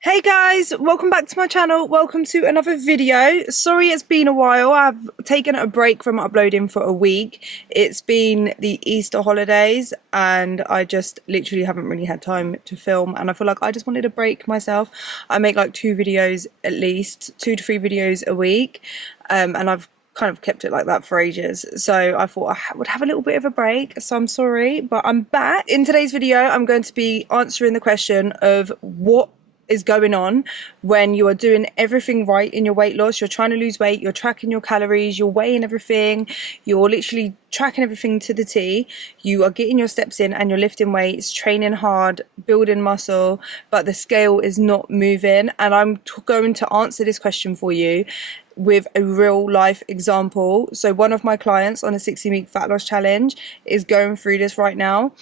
Hey guys, welcome back to my channel. Welcome to another video. Sorry it's been a while. I've taken a break from uploading for a week. It's been the Easter holidays and I just literally haven't really had time to film, and I feel like I just wanted a break myself. I make like 2 videos at least, 2 to 3 videos a week, and I've kind of kept it like that for ages, so I thought I would have a little bit of a break. So I'm sorry, but I'm back. In today's video I'm going to be answering the question of what is going on when you are doing everything right in your weight loss. You're trying to lose weight, you're tracking your calories, you're weighing everything, you're literally tracking everything to the T, you are getting your steps in and you're lifting weights, training hard, building muscle, but the scale is not moving. And I'm going to answer this question for you with a real life example. So one of my clients on a 60-week fat loss challenge is going through this right now,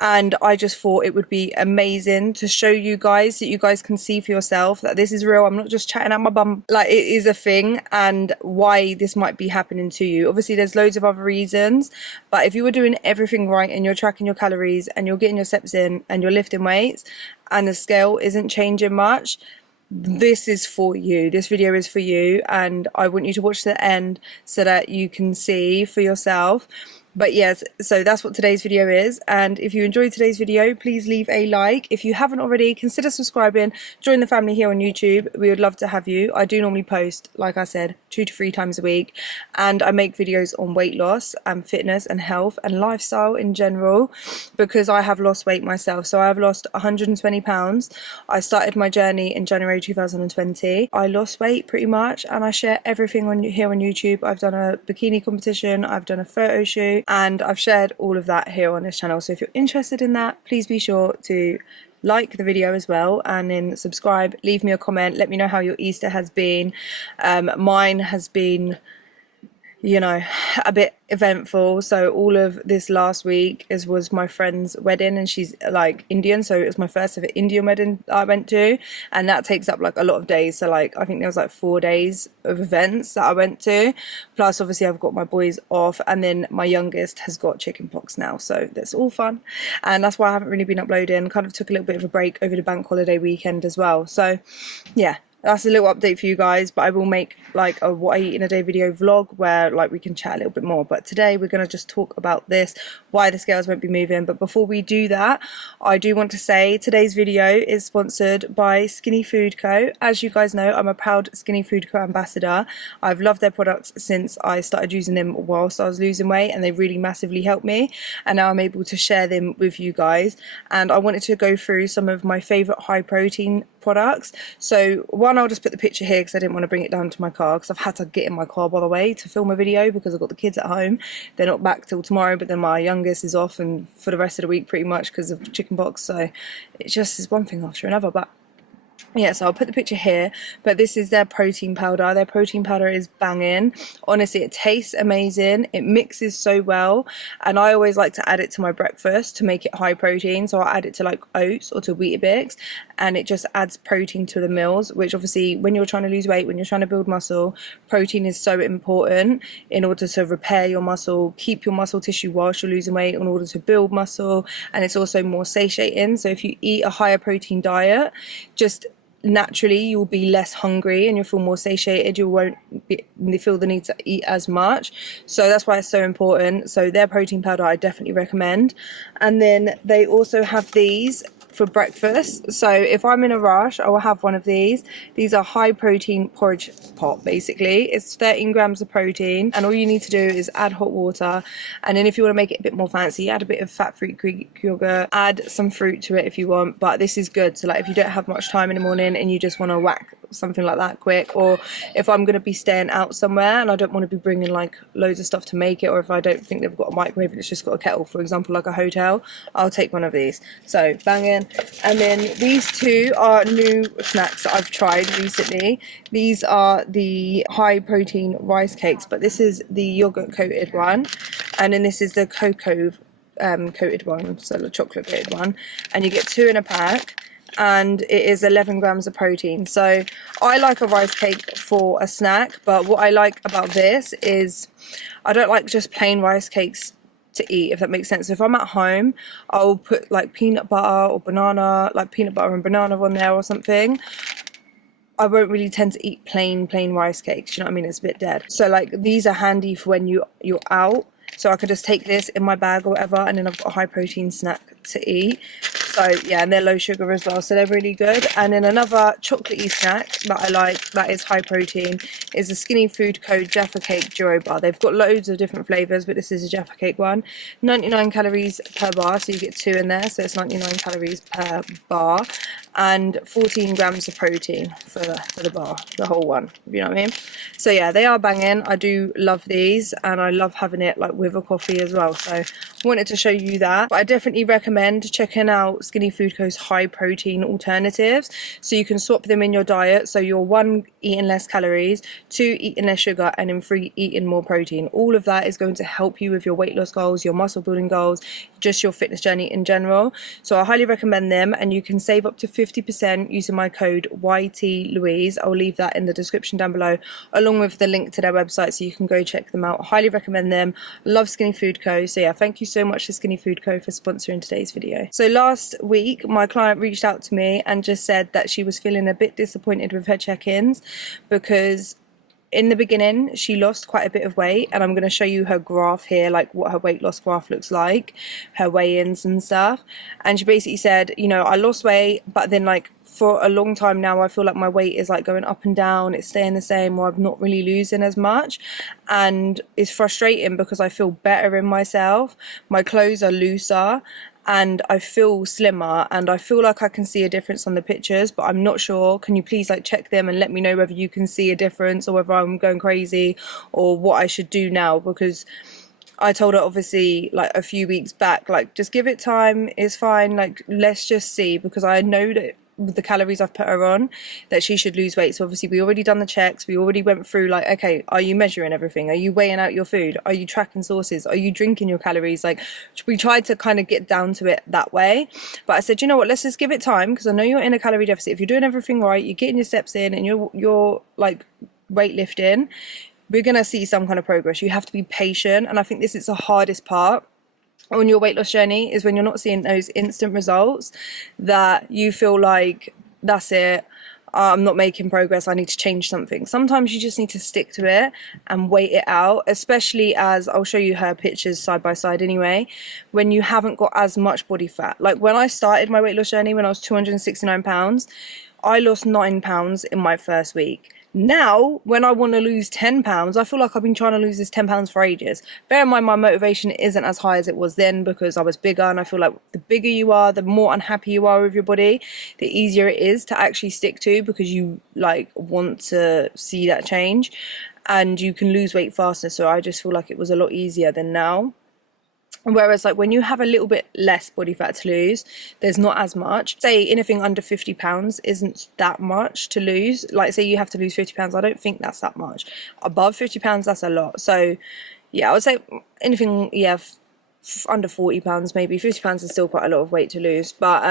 and I just thought it would be amazing to show you guys, that you guys can see for yourself that this is real. I'm not just chatting out my bum, like it is a thing, and why this might be happening to you. Obviously there's loads of other reasons, but if you were doing everything right and you're tracking your calories and you're getting your steps in and you're lifting weights and the scale isn't changing much, this is for you. This video is for you, and I want you to watch to the end so that you can see for yourself. But yes, so that's what today's video is, and if you enjoyed today's video, please leave a like. If you haven't already, consider subscribing, join the family here on YouTube. We would love to have you. I do normally post, like I said, 2 to 3 times a week, and I make videos on weight loss and fitness and health and lifestyle in general, because I have lost weight myself. So I have lost 120 pounds. I started my journey in January 2020. I lost weight pretty much, and I share everything on here on YouTube. I've done a bikini competition, I've done a photo shoot, and I've shared all of that here on this channel. So if you're interested in that, please be sure to like the video as well, and then subscribe, leave me a comment, let me know how your Easter has been. Mine has been, you know, a bit eventful. So all of this last week was my friend's wedding, and she's like Indian, so it was my first ever Indian wedding I went to, and that takes up like a lot of days. So like I think there was like 4 days of events that I went to, plus obviously I've got my boys off, and then my youngest has got chicken pox now, so that's all fun, and that's why I haven't really been uploading. Kind of took a little bit of a break over the bank holiday weekend as well. So yeah, that's a little update for you guys, but I will make like a what I eat in a day video vlog where like we can chat a little bit more. But today we're going to just talk about this, why the scales won't be moving. But before we do that, I do want to say today's video is sponsored by Skinny Food Co. As you guys know, I'm a proud Skinny Food Co ambassador. I've loved their products since I started using them whilst I was losing weight, and they really massively helped me, and now I'm able to share them with you guys. And I wanted to go through some of my favorite high protein products. So one, I'll just put the picture here because I didn't want to bring it down to my car, because I've had to get in my car by the way to film a video because I've got the kids at home. They're not back till tomorrow, but then my youngest is off and for the rest of the week pretty much because of chicken pox. So it just is one thing after another. But yeah, so I'll put the picture here, but this is their protein powder. Their protein powder is banging. Honestly, it tastes amazing. It mixes so well, and I always like to add it to my breakfast to make it high protein. So I add it to like oats or to Weetabix, and it just adds protein to the meals, which obviously when you're trying to lose weight, when you're trying to build muscle, protein is so important in order to repair your muscle, keep your muscle tissue whilst you're losing weight, in order to build muscle. And it's also more satiating. So if you eat a higher protein diet, just naturally you'll be less hungry and you'll feel more satiated. You won't feel the need to eat as much, so that's why it's so important. So their protein powder I definitely recommend. And then they also have these for breakfast. So if I'm in a rush, I will have one of these. These are high protein porridge pot. Basically it's 13 grams of protein, and all you need to do is add hot water, and then if you want to make it a bit more fancy, add a bit of fat free Greek yogurt, add some fruit to it if you want. But this is good, so like if you don't have much time in the morning and you just want to whack something like that quick, or if I'm going to be staying out somewhere and I don't want to be bringing like loads of stuff to make it, or if I don't think they've got a microwave and it's just got a kettle, for example like a hotel, I'll take one of these. So banging. And then these two are new snacks that I've tried recently. These are the high protein rice cakes, but this is the yogurt coated one, and then this is the cocoa coated one, so the chocolate coated one, and you get 2 in a pack, and it is 11 grams of protein. So I like a rice cake for a snack, but what I like about this is I don't like just plain rice cakes to eat, if that makes sense. So if I'm at home, I'll put like peanut butter or banana, like peanut butter and banana on there or something. I won't really tend to eat plain rice cakes, you know what I mean? It's a bit dead. So like these are handy for when you're out, so I can just take this in my bag or whatever, and then I've got a high protein snack to eat. So yeah, and they're low sugar as well, so they're really good. And then another chocolatey snack that I like that is high protein is the Skinny Food Co. Jaffa Cake Duro Bar. They've got loads of different flavours, but this is a Jaffa Cake one. 99 calories per bar, so you get 2 in there, so it's 99 calories per bar, and 14 grams of protein for the bar, the whole one, you know what I mean? So yeah, they are banging. I do love these, and I love having it like with a coffee as well, so I wanted to show you that. But I definitely recommend checking out Skinny Food Co.'s high protein alternatives, so you can swap them in your diet, so you're 1, eating less calories, 2, eating less sugar, and then 3, eating more protein. All of that is going to help you with your weight loss goals, your muscle building goals, just your fitness journey in general. So I highly recommend them, and you can save up to 50% using my code YTLouise. I'll leave that in the description down below, along with the link to their website, so you can go check them out. I highly recommend them. Love Skinny Food Co. So yeah, thank you so much to Skinny Food Co. for sponsoring today's video. So last week my client reached out to me and just said that she was feeling a bit disappointed with her check-ins because in the beginning she lost quite a bit of weight, and I'm going to show you her graph here, like what her weight loss graph looks like, her weigh-ins and stuff. And she basically said, you know, I lost weight, but then like for a long time now I feel like my weight is like going up and down, it's staying the same, or I'm not really losing as much, and it's frustrating because I feel better in myself, my clothes are looser, and I feel slimmer, and I feel like I can see a difference on the pictures, but I'm not sure. Can you please like check them and let me know whether you can see a difference or whether I'm going crazy or what I should do now? Because I told her obviously like a few weeks back, like just give it time, it's fine, like let's just see, because I know that with the calories I've put her on that she should lose weight. So obviously we already done the checks, we already went through like, okay, are you measuring everything, are you weighing out your food, are you tracking sources, are you drinking your calories? Like we tried to kind of get down to it that way, but I said, you know what, let's just give it time, because I know you're in a calorie deficit. If you're doing everything right, you're getting your steps in, and you're like weightlifting, we're gonna see some kind of progress. You have to be patient, and I think this is the hardest part on your weight loss journey, is when you're not seeing those instant results, that you feel like that's it, I'm not making progress, I need to change something. Sometimes you just need to stick to it and wait it out, especially as I'll show you her pictures side by side anyway, when you haven't got as much body fat. Like when I started my weight loss journey when I was 269 pounds, I lost 9 pounds in my first week. Now, when I want to lose 10 pounds, I feel like I've been trying to lose this 10 pounds for ages. Bear in mind, my motivation isn't as high as it was then because I was bigger, and I feel like the bigger you are, the more unhappy you are with your body, the easier it is to actually stick to, because you like want to see that change and you can lose weight faster. So I just feel like it was a lot easier than now. Whereas like when you have a little bit less body fat to lose, there's not as much. Say anything under 50 pounds isn't that much to lose. Like say you have to lose 50 pounds, I don't think that's that much. Above 50 pounds, that's a lot. So yeah, I would say anything, yeah, under 40 pounds maybe. 50 pounds is still quite a lot of weight to lose, but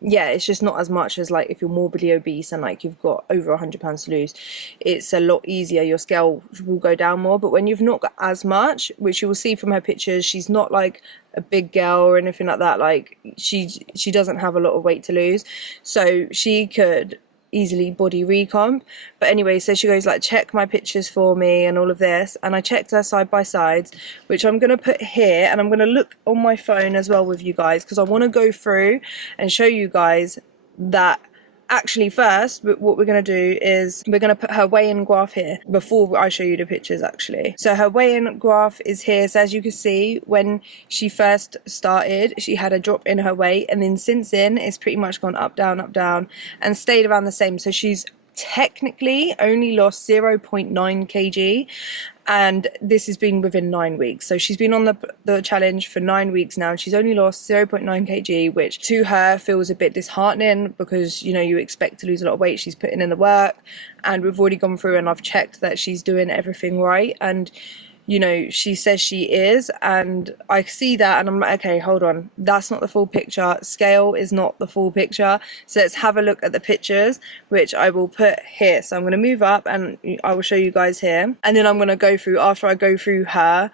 yeah, it's just not as much as like if you're morbidly obese and like you've got over 100 pounds to lose. It's a lot easier, your scale will go down more. But when you've not got as much, which you will see from her pictures, she's not like a big girl or anything like that, like she doesn't have a lot of weight to lose, so she could easily body recomp. But anyway, so she goes like, check my pictures for me and all of this, and I checked her side by sides, which I'm going to put here, and I'm going to look on my phone as well with you guys, because I want to go through and show you guys that actually first what we're going to do is we're going to put her weigh-in graph here before I show you the pictures actually. So her weigh-in graph is here. So as you can see, when she first started she had a drop in her weight, and then since then it's pretty much gone up down and stayed around the same. So she's technically only lost 0.9 kg, and this has been within 9 weeks. So she's been on the challenge for 9 weeks now, and she's only lost 0.9 kg, which to her feels a bit disheartening, because you know you expect to lose a lot of weight. She's putting in the work, and we've already gone through and I've checked that she's doing everything right, and you know, she says she is, and I see that and I'm like, okay, hold on, that's not the full picture, scale is not the full picture. So let's have a look at the pictures, which I will put here. So I'm going to move up and I will show you guys here, and then I'm going to go through, after I go through her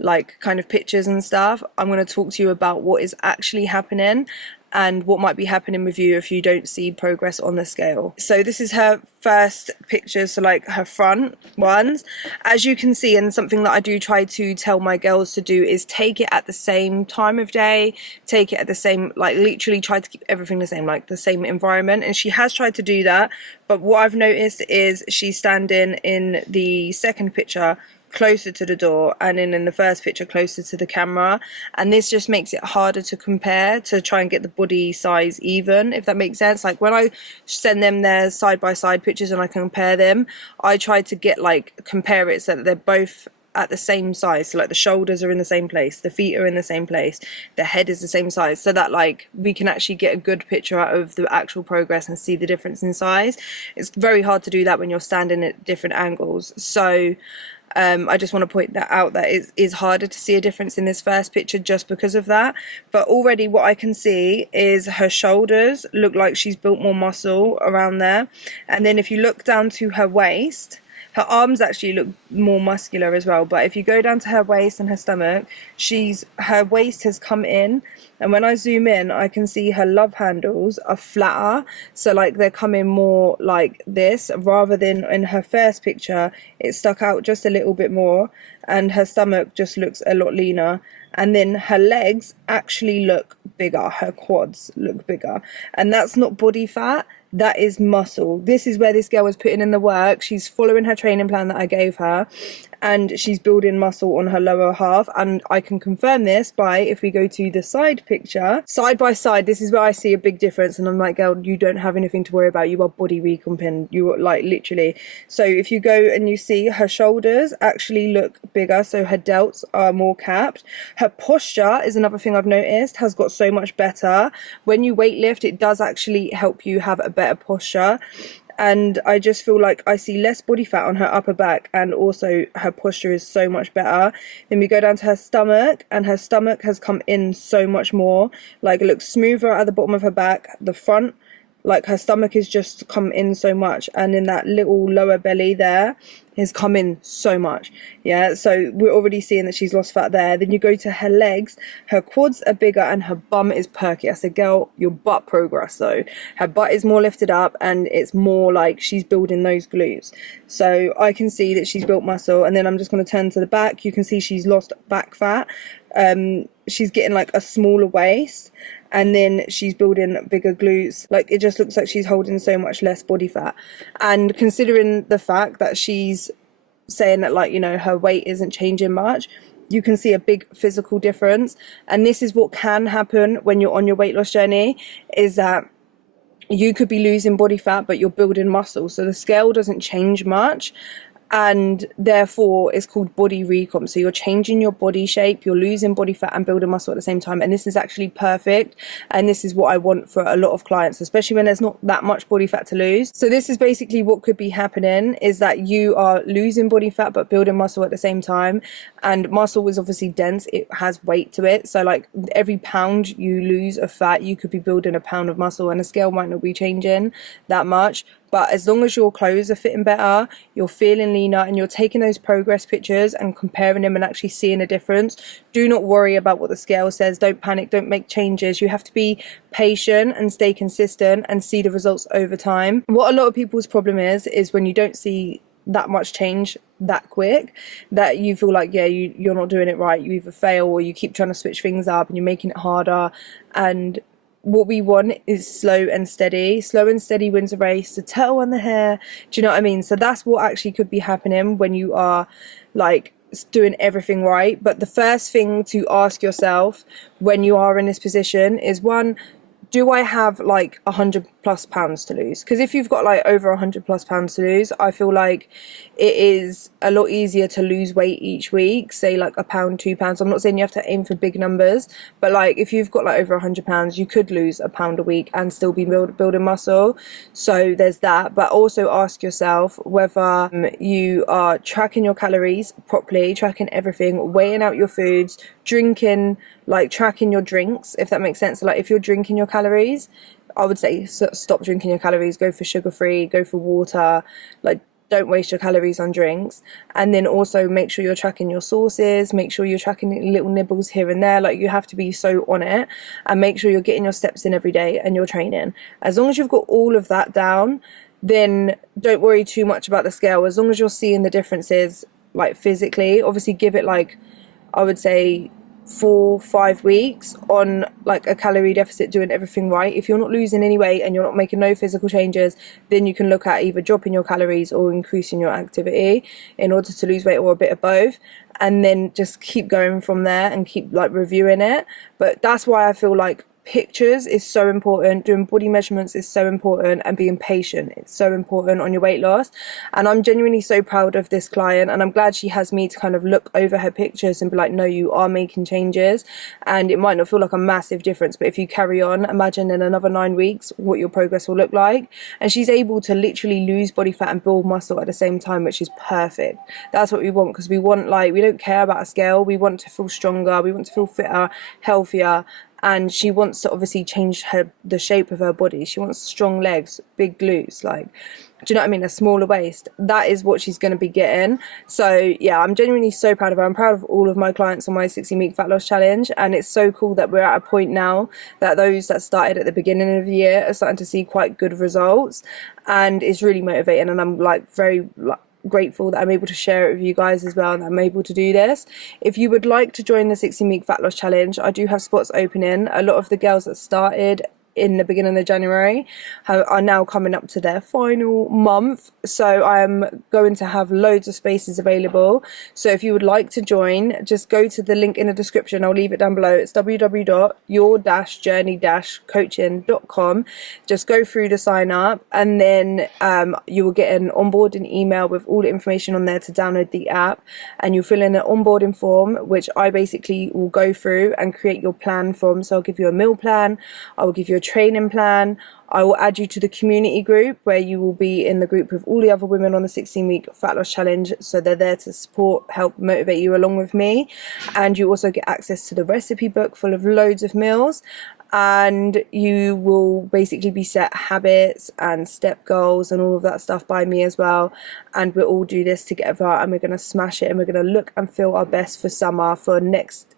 like kind of pictures and stuff, I'm going to talk to you about what is actually happening and what might be happening with you if you don't see progress on the scale. So this is her first picture, so like her front ones. As you can see, and something that I do try to tell my girls to do is take it at the same time of day, take it at the same, like literally try to keep everything the same, like the same environment. And she has tried to do that, but what I've noticed is she's standing in the second picture closer to the door, and then in the first picture closer to the camera, and this just makes it harder to compare, to try and get the body size even, if that makes sense. Like when I send them their side by side pictures and I compare them, I try to get like compare it so that they're both at the same size, so like the shoulders are in the same place, the feet are in the same place, the head is the same size, so that like we can actually get a good picture out of the actual progress and see the difference in size. It's very hard to do that when you're standing at different angles, so I just want to point that out, that it is harder to see a difference in this first picture just because of that. But already what I can see is her shoulders look like she's built more muscle around there, and then if you look down to her waist, her arms actually look more muscular as well. But if you go down to her waist and her stomach, her waist has come in, and when I zoom in I can see her love handles are flatter, so like they're coming more like this, rather than in her first picture it stuck out just a little bit more, and her stomach just looks a lot leaner. And then her legs actually look bigger, her quads look bigger, and that's not body fat, that is muscle. This is where this girl was putting in the work. She's following her training plan that I gave her, and she's building muscle on her lower half. And I can confirm this by, if we go to the side picture, side by side, this is where I see a big difference, and I'm like, girl, you don't have anything to worry about, you are body recomping, you are like literally. So if you go and you see her shoulders actually look bigger, so her delts are more capped. Her posture is another thing I've noticed has got so much better. When you weight lift, it does actually help you have a better posture, and I just feel like I see less body fat on her upper back, and also her posture is so much better. Then we go down to her stomach, and her stomach has come in so much more, like it looks smoother at the bottom of her back, the front, like her stomach has just come in so much, and in that little lower belly there has come in so much. Yeah, so we're already seeing that she's lost fat there. Then you go to her legs, her quads are bigger and her bum is perky. I said, girl, your butt progress though. Her butt is more lifted up, and it's more like she's building those glutes, so I can see that she's built muscle. And then I'm just going to turn to the back. You can see she's lost back fat. She's getting like a smaller waist, and then she's building bigger glutes. Like it just looks like she's holding so much less body fat. And considering the fact that she's saying that, like, you know, her weight isn't changing much, you can see a big physical difference. And this is what can happen when you're on your weight loss journey, is that you could be losing body fat but you're building muscle, so the scale doesn't change much, and therefore it's called body recomp. So you're changing your body shape, you're losing body fat and building muscle at the same time, and this is actually perfect. And this is what I want for a lot of clients, especially when there's not that much body fat to lose. So this is basically what could be happening, is that you are losing body fat but building muscle at the same time. And muscle is obviously dense, it has weight to it, so like every pound you lose of fat, you could be building a pound of muscle, and the scale might not be changing that much. But as long as your clothes are fitting better, you're feeling leaner, and you're taking those progress pictures and comparing them and actually seeing a difference, do not worry about what the scale says. Don't panic, don't make changes. You have to be patient and stay consistent and see the results over time. What a lot of people's problem is when you don't see that much change that quick, that you feel like, yeah, you're not doing it right. You either fail or you keep trying to switch things up and you're making it harder. And what we want is slow and steady. Slow and steady wins a race. The turtle on the hair. Do you know what I mean? So that's what actually could be happening when you are like doing everything right. But the first thing to ask yourself when you are in this position is, one, do I have like 100+ pounds to lose? Because if you've got like over 100+ pounds to lose, I feel like it is a lot easier to lose weight each week, say like a pound, 2 pounds. I'm not saying you have to aim for big numbers, but like if you've got like over 100 pounds, you could lose a pound a week and still be building muscle. So there's that. But also ask yourself whether you are tracking your calories properly, tracking everything, weighing out your foods, drinking, like tracking your drinks, if that makes sense. So like if you're drinking your calories, I would say stop drinking your calories, go for sugar free, go for water, like don't waste your calories on drinks. And then also make sure you're tracking your sources, make sure you're tracking little nibbles here and there. Like, you have to be so on it, and make sure you're getting your steps in every day and you're training. As long as you've got all of that down, then don't worry too much about the scale. As long as you're seeing the differences, like physically, obviously give it, like, I would say 4-5 weeks on like a calorie deficit, doing everything right. If you're not losing any weight and you're not making no physical changes, then you can look at either dropping your calories or increasing your activity in order to lose weight, or a bit of both, and then just keep going from there and keep like reviewing it. But that's why I feel like pictures is so important, doing body measurements is so important, and being patient, it's so important on your weight loss. And I'm genuinely so proud of this client, and I'm glad she has me to kind of look over her pictures and be like, no, you are making changes. And it might not feel like a massive difference, but if you carry on, imagine in another 9 weeks what your progress will look like. And she's able to literally lose body fat and build muscle at the same time, which is perfect. That's what we want, because we want, like, we don't care about a scale, we want to feel stronger, we want to feel fitter, healthier. And she wants to obviously change the shape of her body. She wants strong legs, big glutes, like, do you know what I mean, a smaller waist. That is what she's going to be getting. So yeah, I'm genuinely so proud of her. I'm proud of all of my clients on my 16-week fat loss challenge, and it's so cool that we're at a point now that those that started at the beginning of the year are starting to see quite good results, and it's really motivating. And I'm like very grateful that I'm able to share it with you guys as well, and I'm able to do this. If you would like to join the 16-week fat loss challenge, I do have spots opening. A lot of the girls that started in the beginning of January are now coming up to their final month, so I'm going to have loads of spaces available. So if you would like to join, just go to the link in the description. I'll leave it down below. It's www.your-journey-coaching.com. just go through the sign up, and then you will get an onboarding email with all the information on there to download the app, and you'll fill in an onboarding form, which I basically will go through and create your plan from. So I'll give you a meal plan, I will give you a training plan, I will add you to the community group where you will be in the group with all the other women on the 16-week fat loss challenge. So they're there to support, help motivate you along with me. And you also get access to the recipe book full of loads of meals, and you will basically be set habits and step goals and all of that stuff by me as well. And we'll all do this together, and we're going to smash it, and we're going to look and feel our best for summer, for next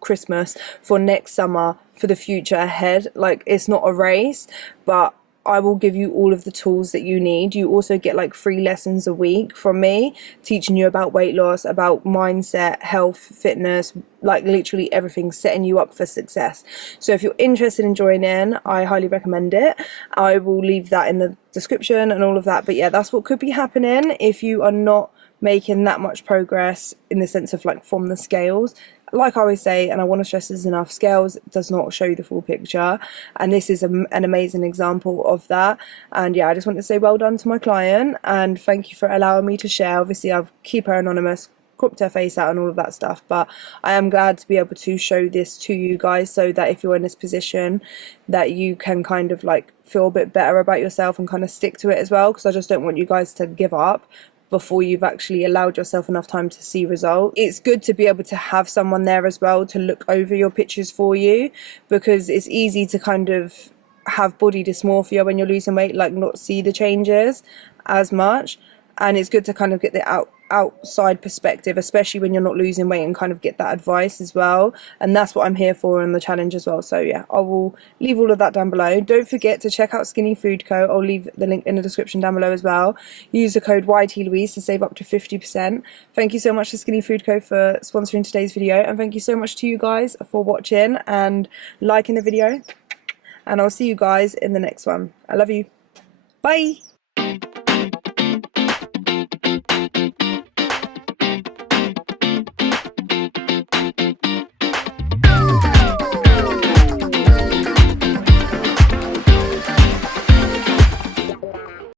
Christmas, for next summer, for the future ahead. Like, it's not a race, but I will give you all of the tools that you need. You also get like 3 lessons a week from me, teaching you about weight loss, about mindset, health, fitness, like literally everything, setting you up for success. So if you're interested in joining, I highly recommend it. I will leave that in the description and all of that. But yeah, that's what could be happening if you are not making that much progress in the sense of like from the scales. Like I always say, and I want to stress this enough, scales does not show the full picture, and this is an amazing example of that. And yeah, I just want to say well done to my client, and thank you for allowing me to share. Obviously I'll keep her anonymous, cropped her face out and all of that stuff, but I am glad to be able to show this to you guys, so that if you're in this position, that you can kind of like feel a bit better about yourself and kind of stick to it as well, because I just don't want you guys to give up before you've actually allowed yourself enough time to see results. It's good to be able to have someone there as well to look over your pictures for you, because it's easy to kind of have body dysmorphia when you're losing weight, like not see the changes as much. And it's good to kind of get the outside perspective, especially when you're not losing weight, and kind of get that advice as well. And that's what I'm here for in the challenge as well. So yeah, I will leave all of that down below. Don't forget to check out Skinny Food Co. I'll leave the link in the description down below as well. Use the code YTLouise to save up to 50%. Thank you so much to Skinny Food Co. for sponsoring today's video, and thank you so much to you guys for watching and liking the video. And I'll see you guys in the next one. I love you. Bye.